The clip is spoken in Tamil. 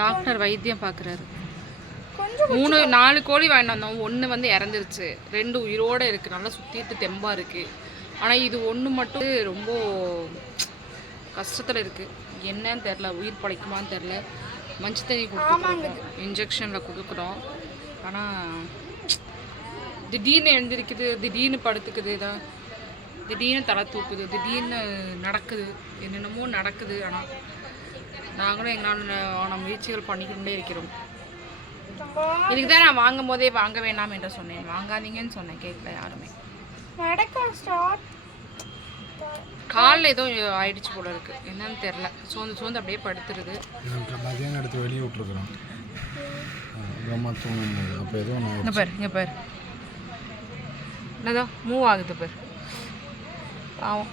டாக்டர் வைத்தியம் பார்க்குறாரு. 4 கோழி வாங்கிட்டு வந்தோம். 1 வந்து இறந்துருச்சு, 2 உயிரோடு இருக்குது, நல்லா சுற்றிட்டு தெம்பாக இருக்குது. ஆனால் இது 1 மட்டும் ரொம்ப கஷ்டத்தில் இருக்குது. என்னன்னு தெரில, உயிர் பழைக்குமான்னு தெரில. மஞ்சள் தண்ணி கொடுத்துருக்கோம், இன்ஜெக்ஷனில் கொடுக்குறோம். ஆனால் திடீர்னு எழுந்திருக்குது, திடீர்னு படுத்துக்குது, இதான் திடீர்னு தலை தூக்குது, திடீர்னு நடக்குது, என்னென்னமோ நடக்குது. ஆனால் நாங்களும் எங்களால் முயற்சிகள் பண்ணிக்கிட்டே இருக்கிறோம். இதுக்கு தான் நான் வாங்கும் போதே வாங்க வேண்டாம் என்று சொன்னேன், வாங்காதீங்கன்னு சொன்னேன், கேட்கல யாருமே. காலில் ஏதோ ஆயிடுச்சு போல இருக்கு, என்னன்னு தெரில. சோர்ந்து அப்படியே படுத்துருது. மதியானம் எடுத்து வெளியே விட்டுருக்குறோம். இங்கே பாரு என்னதோ மூவ் ஆகுது பாரு, பாவம்.